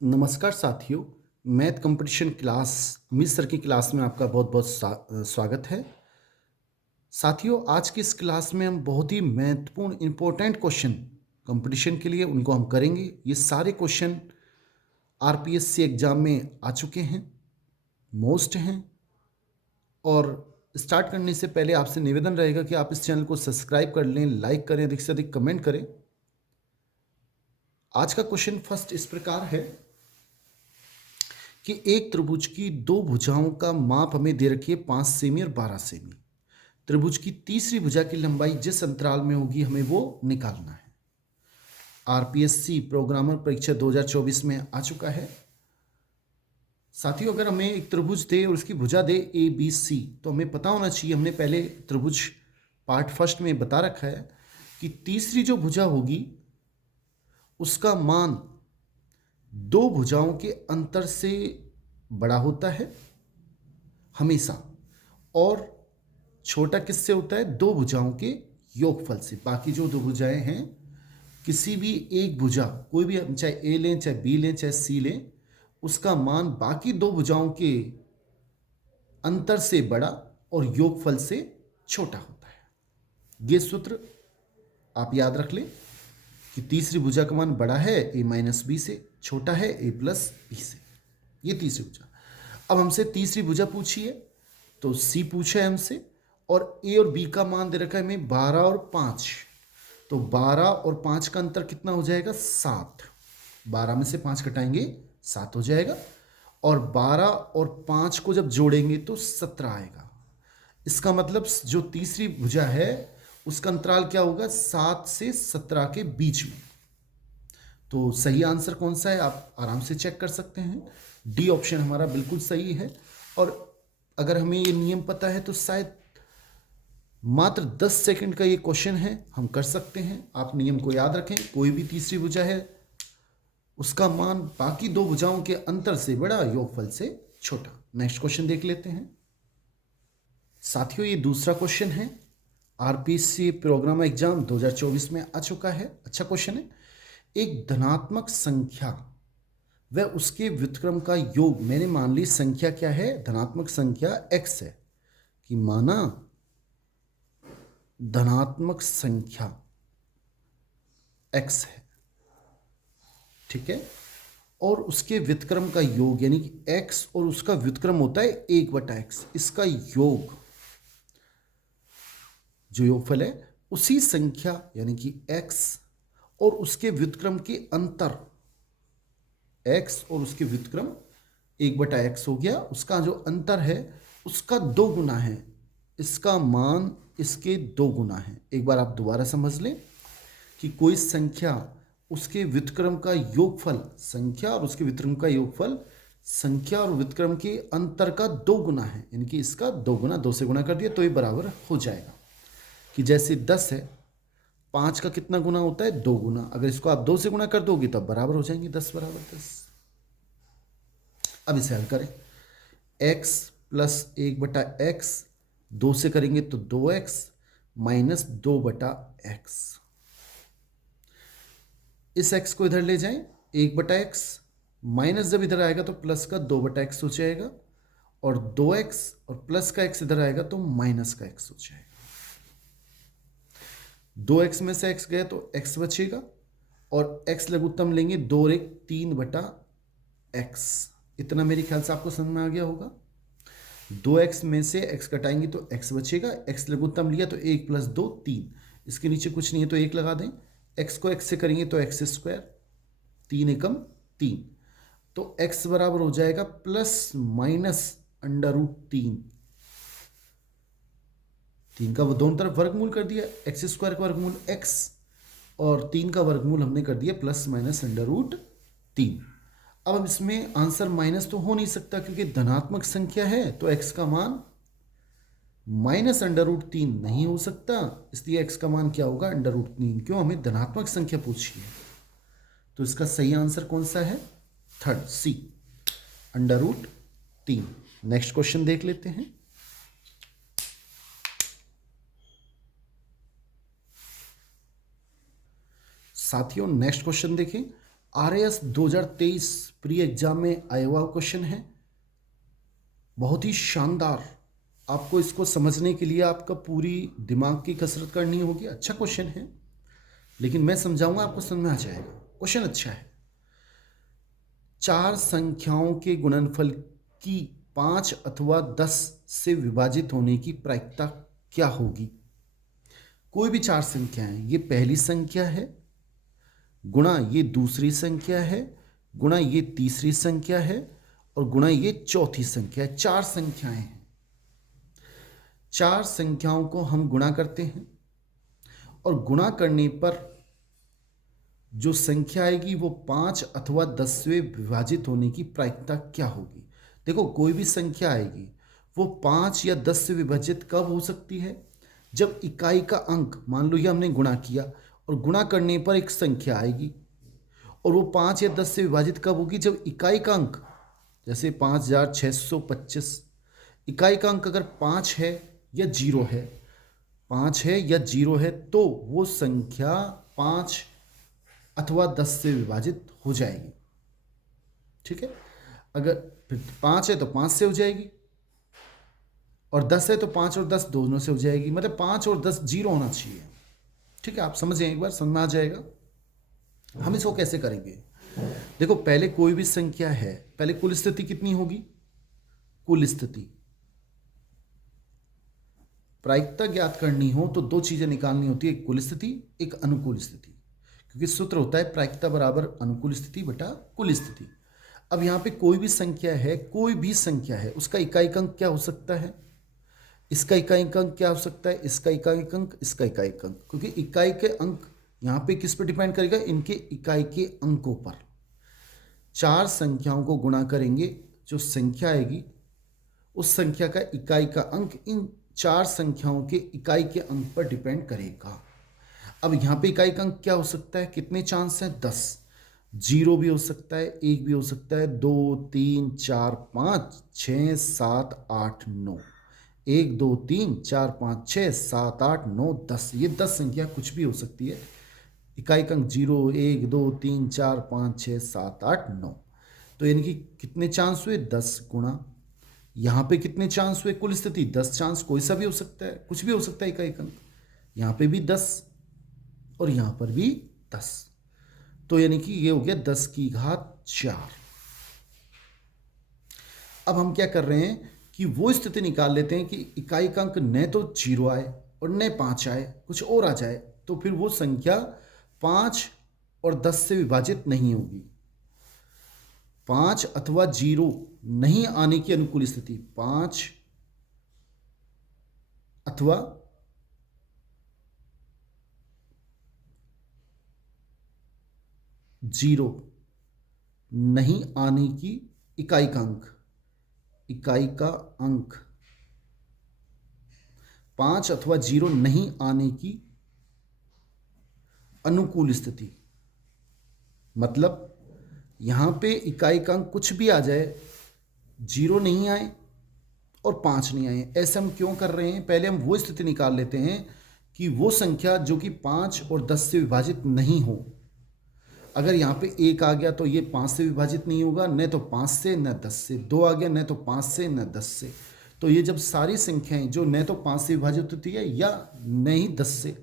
नमस्कार साथियों, math competition class Amit sir की क्लास में आपका बहुत बहुत स्वागत है। साथियों, आज की इस क्लास में हम बहुत ही महत्वपूर्ण इम्पोर्टेंट क्वेश्चन कंपटीशन के लिए उनको हम करेंगे। ये सारे क्वेश्चन आरपीएससी एग्जाम में आ चुके हैं, मोस्ट हैं। और स्टार्ट करने से पहले आपसे निवेदन रहेगा कि आप इस चैनल को सब्सक्राइब कर लें, लाइक करें, अधिक से अधिक कमेंट करें। आज का क्वेश्चन फर्स्ट इस प्रकार है कि एक त्रिभुज की दो भुजाओं का माप हमें दे रखी है 5 सेमी और 12 सेमी। त्रिभुज की तीसरी भुजा की लंबाई जिस अंतराल में होगी हमें वो निकालना है। आरपीएससी प्रोग्रामर परीक्षा 2024 में आ चुका है। साथियों, अगर हमें एक त्रिभुज दे और उसकी भुजा दे ए बी सी, तो हमें पता होना चाहिए, हमने पहले त्रिभुज पार्ट फर्स्ट में बता रखा है कि तीसरी जो भुजा होगी उसका मान दो भुजाओं के अंतर से बड़ा होता है हमेशा, और छोटा किससे होता है? दो भुजाओं के योगफल से। बाकी जो दो भुजाएं हैं, किसी भी एक भुजा, कोई भी, हम चाहे ए लें, चाहे बी लें, चाहे सी लें, उसका मान बाकी दो भुजाओं के अंतर से बड़ा और योगफल से छोटा होता है। ये सूत्र आप याद रख लें कि तीसरी भुजा का मान बड़ा है ए माइनस बी से, छोटा है ए प्लस बी से। ये तीसरी भुजा। अब हमसे तीसरी भुजा पूछिए, तो सी पूछा है हमसे, और ए और बी का मान दे रखा है हमें 12 और 5। तो 12 और 5 का अंतर कितना हो जाएगा? 7। 12 में से 5 घटाएंगे 7 हो जाएगा, और 12 और 5 को जब जोड़ेंगे तो 17 आएगा। इसका मतलब जो तीसरी भुजा है उसका अंतराल क्या होगा? 7 से 17 के बीच में। तो सही आंसर कौन सा है आप आराम से चेक कर सकते हैं। डी ऑप्शन हमारा बिल्कुल सही है। और अगर हमें ये नियम पता है तो शायद मात्र 10 सेकंड का ये क्वेश्चन है, हम कर सकते हैं। आप नियम को याद रखें, कोई भी तीसरी भुजा है उसका मान बाकी दो भुजाओं के अंतर से बड़ा, योगफल से छोटा। नेक्स्ट क्वेश्चन देख लेते हैं। साथियों, ये दूसरा क्वेश्चन है, आरपीएससी प्रोग्राम एग्जाम 2024 में आ चुका है। अच्छा क्वेश्चन है। एक धनात्मक संख्या व उसके व्युत्क्रम का योग, मैंने मान ली संख्या क्या है? धनात्मक संख्या x है, कि माना धनात्मक संख्या x है, ठीक है, और उसके व्युत्क्रम का योग यानी कि x और उसका व्युत्क्रम होता है 1/x, इसका योग, जो योगफल है, उसी संख्या यानी कि x और उसके व्युत्क्रम के अंतर, x और उसके व्युत्क्रम 1/x हो गया, उसका जो अंतर है उसका 2 गुना है, इसका मान इसके 2 गुना है। एक बार आप दोबारा समझ लें कि कोई संख्या, उसके व्युत्क्रम का योगफल, संख्या और उसके व्युत्क्रम का योगफल संख्या और व्युत्क्रम के अंतर का 2 गुना है, यानी कि इसका 2 गुना, 2 से गुना कर दिया तो ये बराबर हो जाएगा। कि जैसे 10 है, 5 का कितना गुना होता है? 2 गुना। अगर इसको आप 2 से गुना कर दोगे तो बराबर हो जाएंगे 10 बराबर 10। अब इसे हल करें। x प्लस 1/x, 2 से करेंगे तो 2x माइनस 2/x। इस x को इधर ले जाएं, 1/x माइनस जब इधर आएगा तो प्लस का 2/x हो जाएगा, और 2x और प्लस का x इधर आएगा तो माइनस का x हो जाएगा। 2x में से x गया तो x बचेगा, और x लघुत्तम लेंगे 2 और 1 3/x। इतना मेरे ख्याल से आपको समझ में आ गया होगा। 2x में से x घटाएंगे तो x बचेगा, x लघुत्तम लिया तो 1 + 2 3, इसके नीचे कुछ नहीं है तो 1 लगा दें। x को x से करेंगे तो x², 3 एकम 3, तो x बराबर हो जाएगा प्लस माइनस √3। 3 का दोनों तरफ वर्गमूल कर दिया, x² का वर्गमूल x, और 3 का वर्गमूल हमने कर दिया प्लस माइनस √3। अब इसमें आंसर माइनस तो हो नहीं सकता क्योंकि धनात्मक संख्या है, तो x का मान माइनस √3 नहीं हो सकता, इसलिए x का मान क्या होगा? √3। क्यों? हमें धनात्मक संख्या पूछी है। तो इसका सही आंसर कौन सा है? थर्ड, सी, √3। नेक्स्ट क्वेश्चन देख लेते हैं। साथियों, नेक्स्ट क्वेश्चन देखें। RAS 2023 प्री एग्जाम में आया हुआ क्वेश्चन है, बहुत ही शानदार। आपको इसको समझने के लिए आपका पूरी दिमाग की कसरत करनी होगी। अच्छा क्वेश्चन है, लेकिन मैं समझाऊंगा, आपको समझ में आ जाएगा। क्वेश्चन अच्छा है। 4 संख्याओं के गुणनफल की 5 अथवा 10 से विभाजित होने की प्रायिकता क्या होगी? कोई भी 4 संख्याएं, ये पहली संख्या है गुणा ये दूसरी संख्या है गुणा ये तीसरी संख्या है और गुणा ये चौथी संख्या है। 4 संख्याएं हैं। 4 संख्याओं को हम गुणा करते हैं और गुणा करने पर जो संख्या आएगी वो 5 अथवा 10 से विभाजित होने की प्रायिकता क्या होगी? देखो, कोई भी संख्या आएगी वो 5 या 10 से विभाजित कब हो सकती है? जब इकाई का अंक, मान लो ये हमने गुणा किया और गुणा करने पर एक संख्या आएगी, और वो 5 या 10 से विभाजित कब होगी? जब इकाई का अंक, जैसे 5625, इकाई का अंक अगर 5 है या 0 है, 5 है या 0 है, तो वो संख्या 5 अथवा 10 से विभाजित हो जाएगी। ठीक है, अगर फिर 5 है तो 5 से हो जाएगी, और 10 है तो 5 और 10 दोनों से हो जाएगी। मतलब 5 और 10 0 होना चाहिए। ठीक है, आप समझें, एक बार समझ में आ जाएगा। हम इसको कैसे करेंगे? देखो, पहले कोई भी संख्या है, पहले कुल स्थिति कितनी होगी? कुल स्थिति, प्रायिकता ज्ञात करनी हो तो 2 चीजें निकालनी होती है, एक कुल स्थिति, एक अनुकूल स्थिति। क्योंकि सूत्र होता है प्रायिकता बराबर अनुकूल स्थिति बटा कुल स्थिति। अब यहाँ पे कोई भी संख्या है, कोई भी संख्या है, उसका इकाई अंक क्या हो सकता है? इसका इकाई अंक क्या हो सकता है? इसका इकाई अंक, इसका इकाई अंक। क्योंकि इकाई के अंक यहाँ पे किस पर डिपेंड करेगा? इनके इकाई के अंकों पर। 4 संख्याओं को गुणा करेंगे, जो संख्या आएगी उस संख्या का इकाई का अंक इन 4 संख्याओं के इकाई के अंक पर डिपेंड करेगा। अब यहाँ पे इकाई का अंक क्या हो सकता है? कितने चांस हैं? 10। 0 भी हो सकता है, 1 भी हो सकता है, 2 3 4 5 6 7 8 9, 1 2 3 4 5 6 7 8 9 10, ये 10 संख्या कुछ भी हो सकती है। इकाई का अंक 0 1 2 3 4 5 6 7 8 9, तो यानी कि कितने चांस हुए? 10 गुणा, यहाँ पे कितने चांस हुए? कुल स्थिति 10 चांस, कोई सा भी हो सकता है, कुछ भी हो सकता है इकाई का अंक। यहाँ पे भी 10 और यहाँ पर भी 10, तो यानी कि ये हो गया 10 की घात 4। अब हम क्या कर रहे हैं कि वो स्थिति निकाल लेते हैं कि इकाई का अंक न तो 0 आए और न 5 आए, कुछ और आ जाए, तो फिर वो संख्या 5 और 10 से विभाजित नहीं होगी। 5 अथवा 0 नहीं आने की अनुकूल स्थिति, 5 अथवा 0 नहीं आने की इकाई का अंक, इकाई का अंक 5 अथवा 0 नहीं आने की अनुकूल स्थिति, मतलब यहां पे इकाई का अंक कुछ भी आ जाए, 0 नहीं आए और 5 नहीं आए। ऐसे हम क्यों कर रहे हैं? पहले हम वो स्थिति निकाल लेते हैं कि वो संख्या जो कि 5 और 10 से विभाजित नहीं हो। अगर यहाँ पे 1 आ गया तो ये 5 से विभाजित नहीं होगा, न तो 5 से न 10 से। 2 आ गया, न तो 5 से न 10 से। तो ये जब सारी संख्याएं जो न तो 5 से विभाजित होती है या न ही 10 से,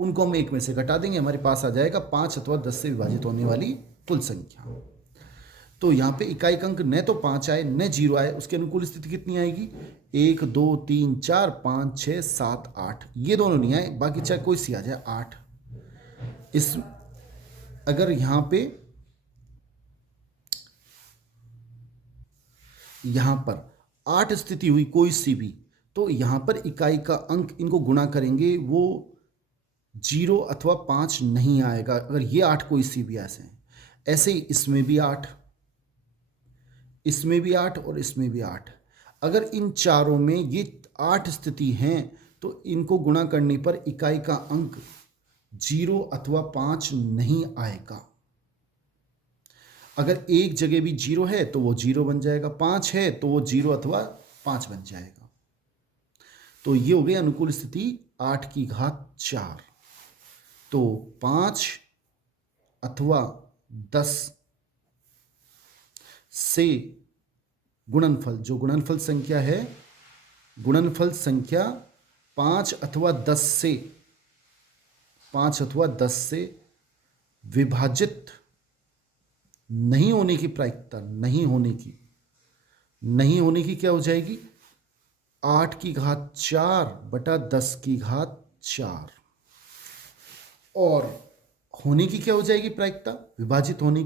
उनको हम 1 में से घटा देंगे, हमारे पास आ जाएगा 5 अथवा 10 से विभाजित होने वाली कुल संख्या। तो यहाँ पे इकाई का अंक न तो 5 आए न 0 आए, उसकी अनुकूल स्थिति कितनी आएगी? 1 2 3 4 5 6 7 8, ये दोनों नहीं आए, बाकी चाहे कोई सी आ जाए 8। इस अगर यहाँ पर 8 स्थिति हुई कोई सी भी, तो यहाँ पर इकाई का अंक इनको गुणा करेंगे, वो 0 अथवा 5 नहीं आएगा। अगर ये 8 कोई सी भी ऐसे हैं, ऐसे ही इसमें भी 8, इसमें भी 8 और इसमें भी 8। अगर इन चारों में ये 8 स्थिति हैं तो इनको गुणा करने पर इकाई का अंक 0 अथवा 5 नहीं आएगा। अगर एक जगह भी 0 है तो वो 0 बन जाएगा, 5 है तो वो 0 अथवा 5 बन जाएगा। तो ये हो गई अनुकूल स्थिति 8 की घात 4। तो 5 अथवा 10 से गुणनफल, जो गुणनफल संख्या है, गुणनफल संख्या 5 अथवा 10 से, 5 अथवा 10 से विभाजित नहीं होने की प्रायिकता, नहीं होने की क्या हो जाएगी? 8 की घात 4 बटा 10 की घात 4। और होने की क्या हो जाएगी प्रायिकता? विभाजित होने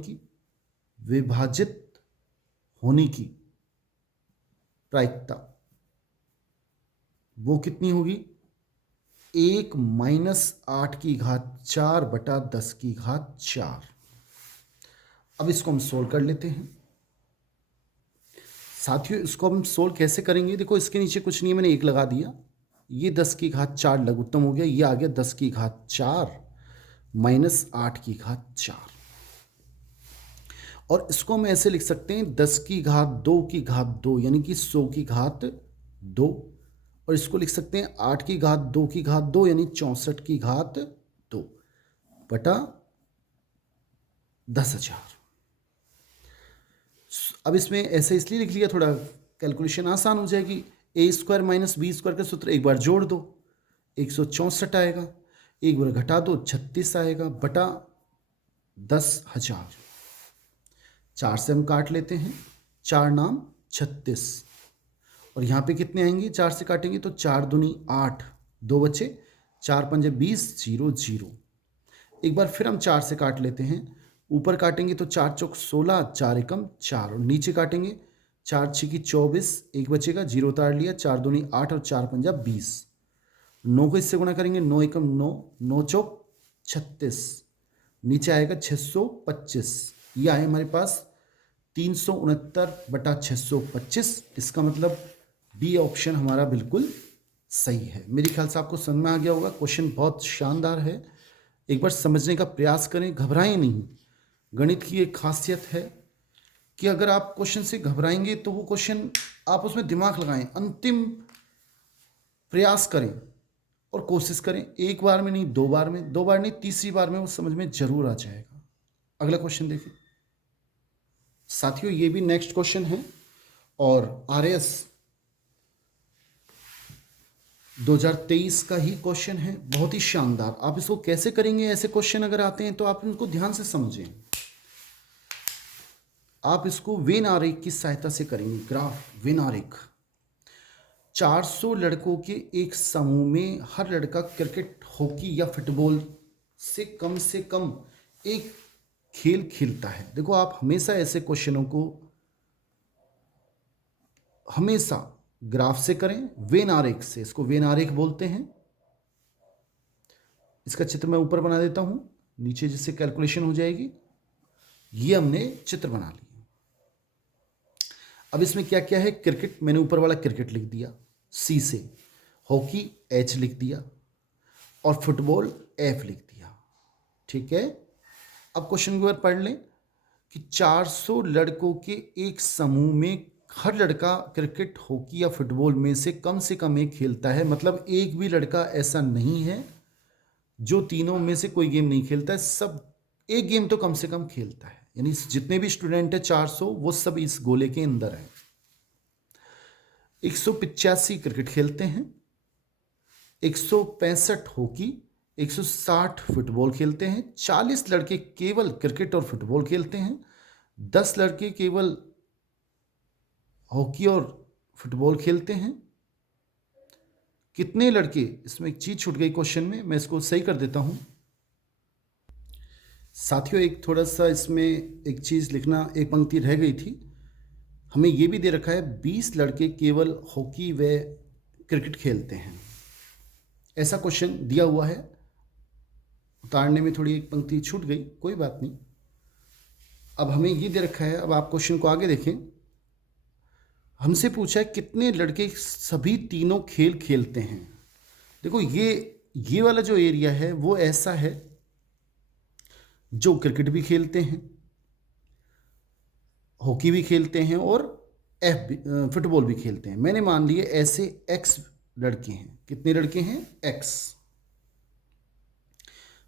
की प्रायिकता वो कितनी होगी? 1 माइनस 8 की घात 4 बटा 10 की घात 4। अब इसको हम सोल्व कर लेते हैं साथियों। इसको हम सोल्व कैसे करेंगे? देखो, इसके नीचे कुछ नहीं है, मैंने 1 लगा दिया, ये 10 की घात 4 लघुत्तम हो गया, ये आ गया 10 की घात 4 माइनस 8 की घात 4। और इसको हम ऐसे लिख सकते हैं 10 की घात 2 की घात 2 यानी कि 100 की घात 2, और इसको लिख सकते हैं 8 की घात 2 की घात 2 यानी 64 की घात 2 बटा 10,000। अब इसमें ऐसे इसलिए लिख लिया, थोड़ा कैलकुलेशन आसान हो जाएगी। ए स्क्वायर माइनस बी स्क्वायर का सूत्र एक बार जोड़ दो, 164 आएगा, एक बार घटा दो 36 आएगा बटा 10,000। 4 से हम काट लेते हैं, 4 नाम 36, और यहाँ पे कितने आएंगे? 4 से काटेंगे तो 4 दूनी 8, 2 बचे, 4 पंजे 20, 0 0। एक बार फिर हम 4 से काट लेते हैं, ऊपर काटेंगे तो 4 चौक 16, 4 एकम 4, और नीचे काटेंगे 4 छकी 24, एक बचेगा, 0 उतार लिया, 4 दूनी 8 और 4 पंजा 20। 9 को इससे गुणा करेंगे, 9 एकम 9, 9 चौक 36, नीचे आएगा 625। ये आए हमारे पास 369 बटा 625। इसका मतलब बी ऑप्शन हमारा बिल्कुल सही है। मेरे ख्याल से आपको समझ में आ गया होगा। क्वेश्चन बहुत शानदार है, एक बार समझने का प्रयास करें, घबराएं नहीं। गणित की एक खासियत है कि अगर आप क्वेश्चन से घबराएंगे तो वो क्वेश्चन, आप उसमें दिमाग लगाएं, अंतिम प्रयास करें और कोशिश करें। एक बार में नहीं, 2 बार में, 2 बार नहीं, तीसरी बार में वो समझ में जरूर आ जाएगा। अगला क्वेश्चन देखिए साथियों, ये भी नेक्स्ट क्वेश्चन है और RS 2023 का ही क्वेश्चन है, बहुत ही शानदार। आप इसको कैसे करेंगे? ऐसे क्वेश्चन अगर आते हैं तो आप इनको ध्यान से समझें। आप इसको वेन आरेख की सहायता से करेंगे, ग्राफ वेन आरेख। 400 लड़कों के एक समूह में हर लड़का क्रिकेट, हॉकी या फुटबॉल से कम एक खेल खेलता है। देखो, आप हमेशा ऐसे क्वेश्चनों को हमेशा ग्राफ से करें, वेन आरेख से। इसको वेन आरेख बोलते हैं। इसका चित्र मैं ऊपर बना देता हूं, नीचे जिससे कैलकुलेशन हो जाएगी। ये हमने चित्र बना लिया। अब इसमें क्या क्या है? क्रिकेट, मैंने ऊपर वाला क्रिकेट लिख दिया C से, हॉकी H लिख दिया, और फुटबॉल F लिख दिया। ठीक है। अब क्वेश्चन को पढ़ लें कि 400 लड़कों के एक समूह में हर लड़का क्रिकेट, हॉकी या फुटबॉल में से कम एक खेलता है। मतलब एक भी लड़का ऐसा नहीं है जो तीनों में से कोई गेम नहीं खेलता है, सब एक गेम तो कम से कम खेलता है। यानी जितने भी स्टूडेंट है 400, वो सब इस गोले के अंदर है। 185 क्रिकेट खेलते हैं, 165 हॉकी, 160 फुटबॉल खेलते हैं, 40 लड़के केवल क्रिकेट और फुटबॉल खेलते हैं, 10 लड़के केवल हॉकी और फुटबॉल खेलते हैं। कितने लड़के, इसमें एक चीज छूट गई क्वेश्चन में, मैं इसको सही कर देता हूं साथियों। एक थोड़ा सा इसमें एक चीज लिखना, एक पंक्ति रह गई थी। हमें यह भी दे रखा है 20 लड़के केवल हॉकी व क्रिकेट खेलते हैं, ऐसा क्वेश्चन दिया हुआ है। उतारने में थोड़ी एक पंक्ति छूट गई, कोई बात नहीं। अब हमें ये दे रखा है, अब आप क्वेश्चन को आगे देखें। हमसे पूछा है कितने लड़के सभी तीनों खेल खेलते हैं। देखो, ये वाला जो एरिया है वो ऐसा है जो क्रिकेट भी खेलते हैं, हॉकी भी खेलते हैं और फुटबॉल भी खेलते हैं। मैंने मान लिए ऐसे X लड़के हैं। कितने लड़के हैं? X।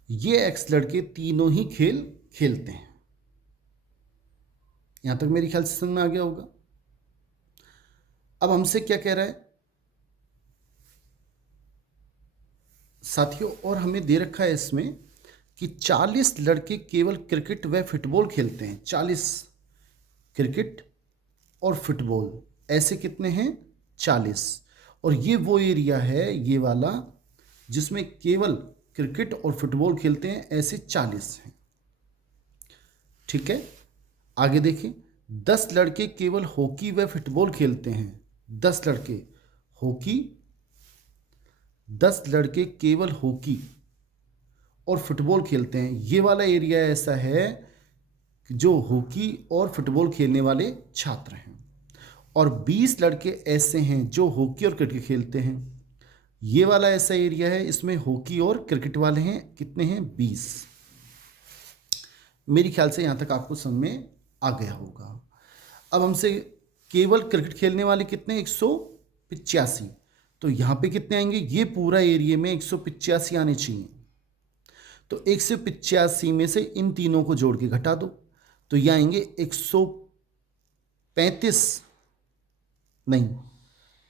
ये X लड़के तीनों ही खेल खेलते हैं। यहां तक मेरी ख्याल से समझ में आ गया होगा। अब हमसे क्या कह रहा है साथियों, और हमें दे रखा है इसमें कि 40 लड़के केवल क्रिकेट व फुटबॉल खेलते हैं। 40 क्रिकेट और फुटबॉल, ऐसे कितने हैं? 40। और ये वो एरिया है, ये वाला, जिसमें केवल क्रिकेट और फुटबॉल खेलते हैं, ऐसे 40 हैं। ठीक है, आगे देखिए, 10 लड़के केवल हॉकी व फुटबॉल खेलते हैं। 10 लड़के हॉकी, 10 लड़के केवल हॉकी और फुटबॉल खेलते हैं। ये वाला एरिया ऐसा है जो हॉकी और फुटबॉल खेलने वाले छात्र हैं। और 20 लड़के ऐसे हैं जो हॉकी और क्रिकेट खेलते हैं। ये वाला ऐसा एरिया है, इसमें हॉकी और क्रिकेट वाले हैं। कितने हैं? 20। मेरी ख्याल से यहाँ तक आपको समझ में आ गया होगा। अब हमसे केवल क्रिकेट खेलने वाले कितने? 185। तो यहाँ पे कितने आएंगे? ये पूरा एरिया में 185 आने चाहिए। तो 185 में से इन तीनों को जोड़ के घटा दो, तो ये आएंगे 135, नहीं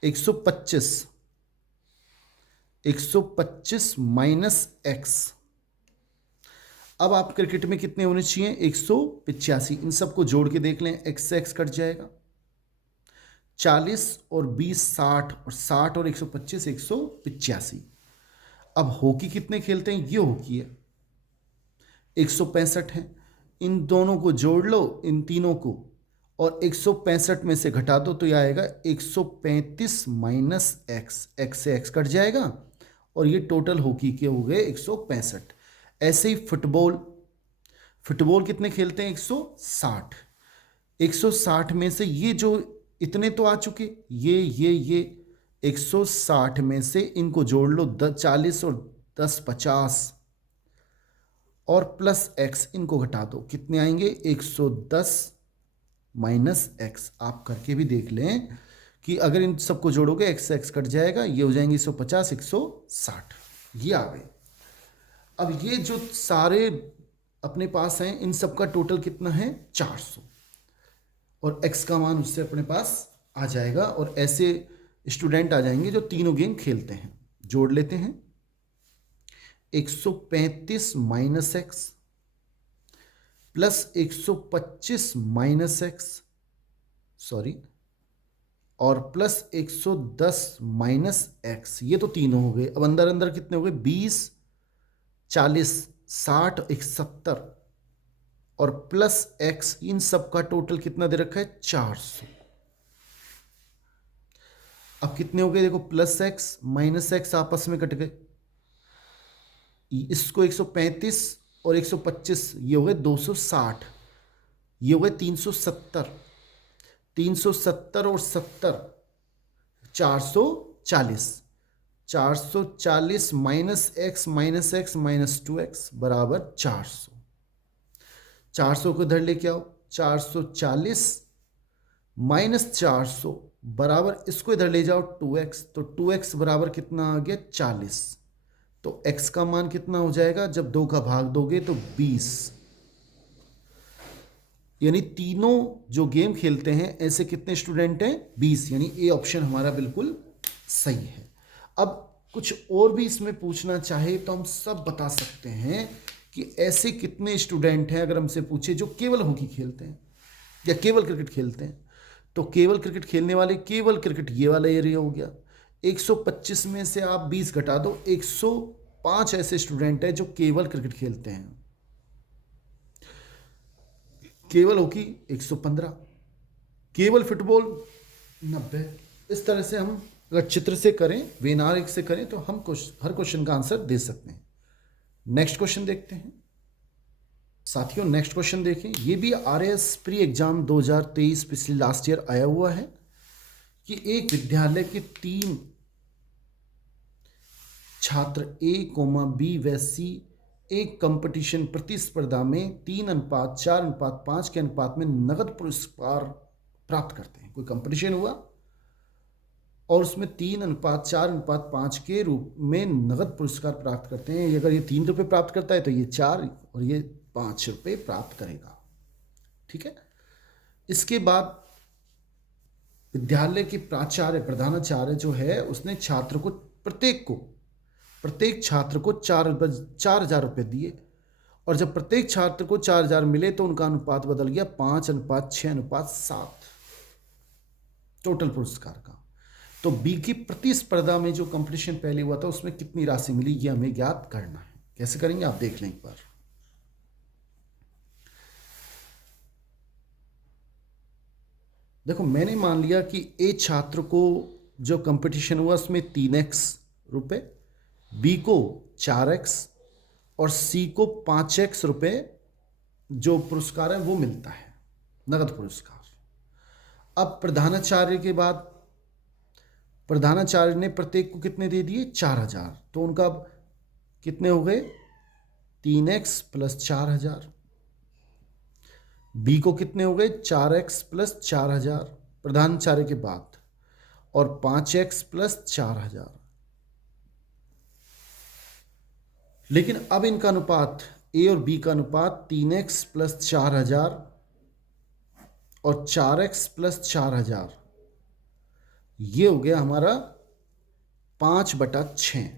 125, 125 माइनस एक्स। अब आप क्रिकेट में कितने होने चाहिए? 185। इन सबको जोड़ के देख लें, एक्स से एक्स कट जाएगा। 40 और 20 60, और 60 और 125 185। अब हॉकी कितने खेलते हैं? ये हॉकी है, 165 है। इन दोनों को जोड़ लो, इन तीनों को, और 165 में से घटा दो, तो यह आएगा 135 माइनस एक्स। एक्स से एक्स कट जाएगा, और ये टोटल हॉकी के हो गए 165। ऐसे ही फुटबॉल, फुटबॉल कितने खेलते हैं? 160। 160 में से ये जो इतने तो आ चुके, ये 160 में से इनको जोड़ लो, 40 और 10 50, और प्लस एक्स, इनको घटा दो, कितने आएंगे? 110 माइनस एक्स। आप करके भी देख लें कि अगर इन सबको जोड़ोगे एक्स से एक्स कट जाएगा, ये हो जाएंगे 150 160, ये आ गए। अब ये जो सारे अपने पास हैं, इन सब का टोटल कितना है? 400, और x का मान उससे अपने पास आ जाएगा। और ऐसे स्टूडेंट आ जाएंगे जो तीनों गेम खेलते हैं। जोड़ लेते हैं, 135 minus x plus 125 minus x, sorry, और प्लस 110 माइनस एक्स। ये तो तीनों हो गए। अब अंदर अंदर कितने हो गए? 20 40 60 71, और प्लस एक्स। इन सब का टोटल कितना दे रखा है? 400। अब कितने हो गए? देखो, प्लस एक्स माइनस एक्स आपस में कट गए। इसको 135 और 125, ये हो गए 260, ये हो गए 370, 370 और 70 440, 440 माइनस एक्स माइनस 2x बराबर 400। 400 को इधर लेके आओ, 440 माइनस 400 बराबर, इसको इधर ले जाओ 2x, तो 2x बराबर कितना आ गया? 40। तो x का मान कितना हो जाएगा? जब 2 का भाग दोगे तो 20। यानी तीनों जो गेम खेलते हैं, ऐसे कितने स्टूडेंट हैं? 20। यानी ए ऑप्शन हमारा बिल्कुल सही है। अब कुछ और भी इसमें पूछना चाहे तो हम सब बता सकते हैं कि ऐसे कितने स्टूडेंट हैं, अगर हमसे पूछे, जो केवल हॉकी खेलते हैं या केवल क्रिकेट खेलते हैं। तो केवल क्रिकेट खेलने वाले, केवल क्रिकेट, ये वाला एरिया हो गया। 125 में से आप 20 घटा दो, 105 ऐसे स्टूडेंट हैं जो केवल क्रिकेट खेलते हैं। केवल हॉकी 115, केवल फुटबॉल 90। इस तरह से हम अगर चित्र से करें, वेनार से करें, तो हम हर क्वेश्चन का आंसर दे सकते हैं। नेक्स्ट क्वेश्चन देखते हैं साथियों। नेक्स्ट क्वेश्चन देखें, ये भी RAS प्री एग्जाम 2023 पिछले लास्ट ईयर आया हुआ है कि एक विद्यालय के 3 छात्र A, B व C एक कंपटीशन प्रतिस्पर्धा में 3:4:5 के अनुपात में नगद पुरस्कार प्राप्त करते हैं। कोई कंपटीशन हुआ और उसमें 3:4:5 के रूप में नगद पुरस्कार प्राप्त करते हैं। अगर ये 3 रुपये प्राप्त करता है तो ये 4 और ये 5 रुपये प्राप्त करेगा। ठीक है, इसके बाद विद्यालय के प्राचार्य प्रधानाचार्य जो है उसने छात्र को प्रत्येक छात्र को 4,000 रुपये दिए, और जब प्रत्येक छात्र को 4,000 मिले तो उनका अनुपात बदल गया 5:6:7 टोटल पुरस्कार का। तो बी की प्रतिस्पर्धा में जो कंपटीशन पहले हुआ था उसमें कितनी राशि मिली ये हमें ज्ञात करना है। कैसे करेंगे आप देख लें एक बार। देखो मैंने मान लिया कि ए छात्र को जो कंपटीशन हुआ उसमें 3x रुपये, बी को 4x और सी को 5x रुपये जो पुरस्कार है वो मिलता है, नगद पुरस्कार। अब प्रधानाचार्य के बाद प्रधानाचार्य ने प्रत्येक को कितने दे दिए 4,000, तो उनका अब कितने हो गए 3x प्लस 4,000। बी को कितने हो गए 4x प्लस 4,000 प्रधानाचार्य के बाद, और 5x प्लस 4,000। लेकिन अब इनका अनुपात ए और बी का अनुपात 3x प्लस 4,000 और 4x प्लस 4,000, ये हो गया हमारा 5/6।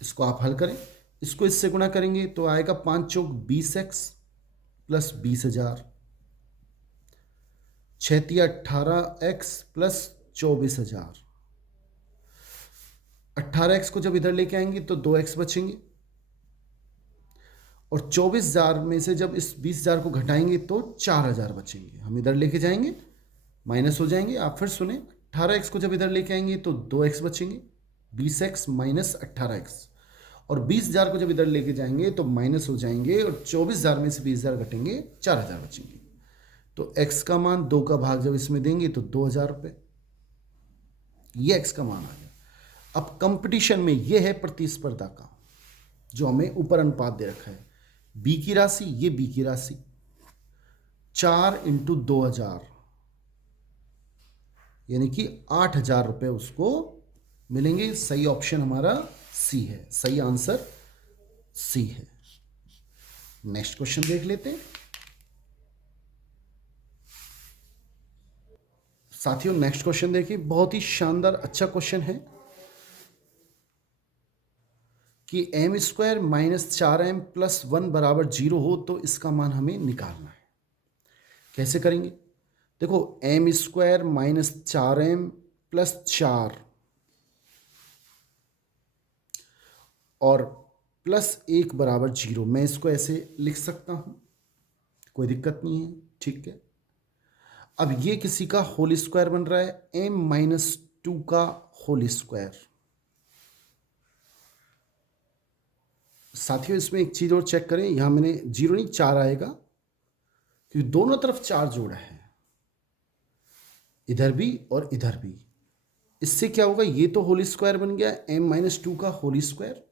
इसको आप हल करें, इसको इससे गुणा करेंगे तो आएगा 5 चौक 20x प्लस 20,000, 6 तिया 18x प्लस 24,000। 18x को जब इधर लेके आएंगे तो 2x बचेंगे, और 24,000 में से जब इस 20,000 को घटाएंगे तो 4,000 बचेंगे। हम इधर लेके जाएंगे माइनस हो जाएंगे। आप फिर सुने, 18x को जब इधर लेके आएंगे तो 2x बचेंगे, 20x माइनस 18x, और 20,000 को जब इधर लेके जाएंगे तो माइनस हो जाएंगे, और 24,000 में से 20,000 घटेंगे 4,000 बचेंगे। तो x का मान 2 का भाग जब इसमें देंगे तो 2,000 रुपये, ये x का मान आ गया। अब कंपटीशन में ये है प्रतिस्पर्धा का जो हमें ऊपर अनुपात दे रखा है, बी की राशि, ये बी की राशि 4 × 2,000 यानी कि 8,000 रुपये उसको मिलेंगे। सही ऑप्शन हमारा सी है, सही आंसर सी है। नेक्स्ट क्वेश्चन देख लेते हैं साथियों। नेक्स्ट क्वेश्चन देखिए, बहुत ही शानदार अच्छा क्वेश्चन है कि m² माइनस 4m प्लस 1 बराबर 0 हो तो इसका मान हमें निकालना है। कैसे करेंगे? देखो m² माइनस 4m प्लस 4 और प्लस 1 बराबर 0, मैं इसको ऐसे लिख सकता हूं, कोई दिक्कत नहीं है, ठीक है। अब ये किसी का होल स्क्वायर बन रहा है, m-2 का होल स्क्वायर। साथियों इसमें एक चीज और चेक करें, यहां मैंने 0 नहीं 4 आएगा क्योंकि दोनों तरफ 4 जोड़ा है, इधर भी और इधर भी। इससे क्या होगा, ये तो होल स्क्वायर बन गया m-2 का होल स्क्वायर,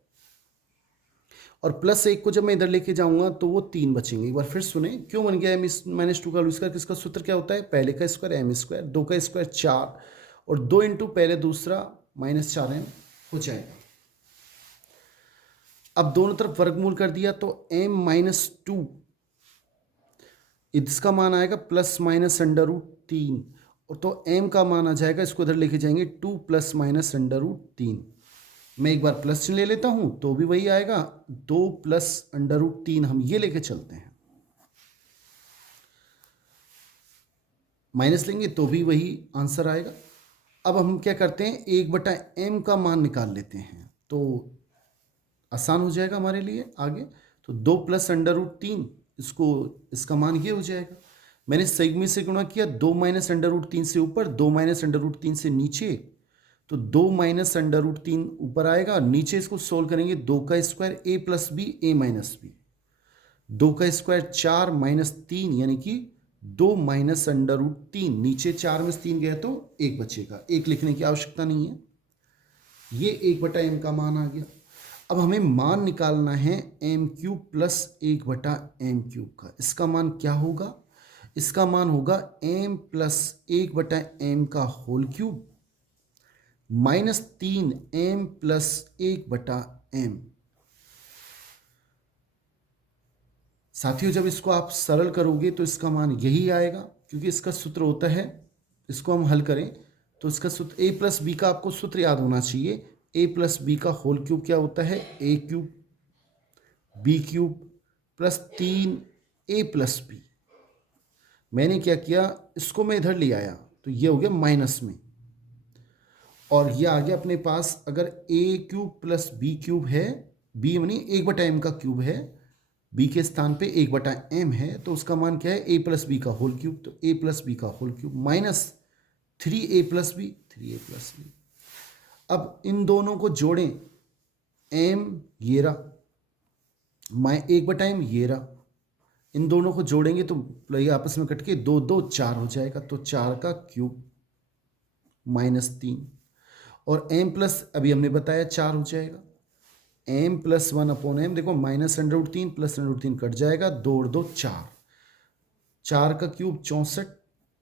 और प्लस 1 को जब मैं इधर लेके जाऊंगा तो वो 3 बचेंगे। एक बार फिर सुने क्यों बन गया m-2 का होल स्क्वायर। किसका सूत्र क्या होता है, पहले का स्क्वायर m², 2 का स्क्वायर 4 और 2 इंटू पहले दूसरा माइनस 4m हो जाएगा। अब दोनों तरफ वर्गमूल कर दिया तो m-2 इसका मान आएगा प्लस माइनस √3, और तो m का मान आ जाएगा, इसको इधर लेके जाएंगे 2 प्लस माइनस √3। मैं एक बार प्लस ले लेता हूं तो भी वही आएगा, 2 प्लस √3 हम ये लेके चलते हैं, माइनस लेंगे तो भी वही आंसर आएगा। अब हम क्या करते हैं, 1/m का मान निकाल लेते हैं तो आसान हो जाएगा हमारे लिए आगे। तो 2 प्लस √3 इसका मान ये हो जाएगा। मैंने सेगमी से गुणा किया, 2 माइनस √3 से ऊपर, 2 माइनस √3 से नीचे, तो 2 माइनस √3 ऊपर आएगा, नीचे इसको सोल्व करेंगे, 2 का square a plus b a minus b, 2 का स्क्वायर 4 माइनस 3 यानी कि 2 माइनस √3, नीचे 4 में से 3 गया तो 1 बचेगा, 1 लिखने की आवश्यकता नहीं है, ये 1/m का मान आ गया। अब हमें मान निकालना है m³ प्लस 1/m³ का। इसका मान क्या होगा, इसका मान होगा m प्लस 1/m का whole cube minus 3m plus 1/m। साथियों जब इसको आप सरल करोगे तो इसका मान यही आएगा, क्योंकि इसका सूत्र होता है, इसको हम हल करें तो इसका सूत्र a प्लस बी का आपको सूत्र याद होना चाहिए। a प्लस बी का होल क्यूब क्या होता है, a cube b cube plus 3a plus b. मैंने क्या किया, इसको मैं इधर ले आया तो ये हो गया माइनस में, और ये आ गया अपने पास। अगर a cube plus b cube है, b यानी 1/m का क्यूब है, b के स्थान पे 1/m है, तो उसका मान क्या है, a प्लस बी का होल क्यूब। तो a प्लस बी का whole cube minus 3a plus b, 3a plus b. अब इन दोनों को जोड़ें, m ये रहा, 1/m ये रहा, इन दोनों को जोड़ेंगे तो ये आपस में कट के 2 2 4 हो जाएगा। तो 4 का क्यूब माइनस 3, और m प्लस अभी हमने बताया 4 हो जाएगा, m प्लस 1/m। देखो माइनस √3 प्लस √3 कट जाएगा, 2 और 2 4, 4 का क्यूब 64,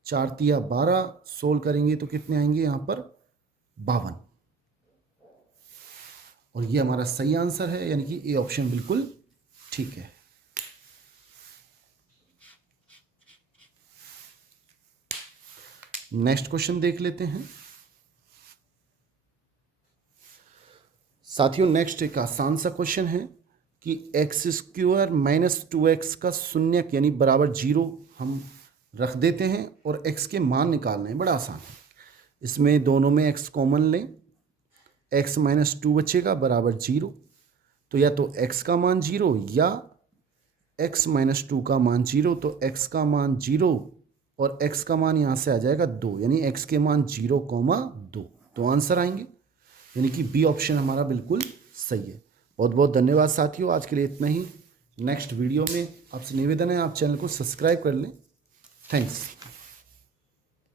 4 तिया 12, सोल्व करेंगे तो कितने आएंगे यहाँ पर 52, और ये हमारा सही आंसर है, यानी कि ए ऑप्शन बिल्कुल ठीक है। नेक्स्ट क्वेश्चन देख लेते हैं साथियों। नेक्स्ट एक आसान सा क्वेश्चन है कि x² माइनस 2x का शून्यक यानी बराबर 0 हम रख देते हैं और x के मान निकालने हैं। बड़ा आसान है, इसमें दोनों में x कॉमन लें, x माइनस 2 बचेगा बराबर 0। तो या तो x का मान 0 या x माइनस 2 का मान 0। तो x का मान 0 और x का मान यहाँ से आ जाएगा 2, यानी x के मान 0,2। तो आंसर आएंगे, यानी कि बी ऑप्शन हमारा बिल्कुल सही है। बहुत बहुत धन्यवाद साथियों, आज के लिए इतना ही। नेक्स्ट वीडियो में आपसे निवेदन है आप चैनल को सब्सक्राइब कर लें। थैंक्स।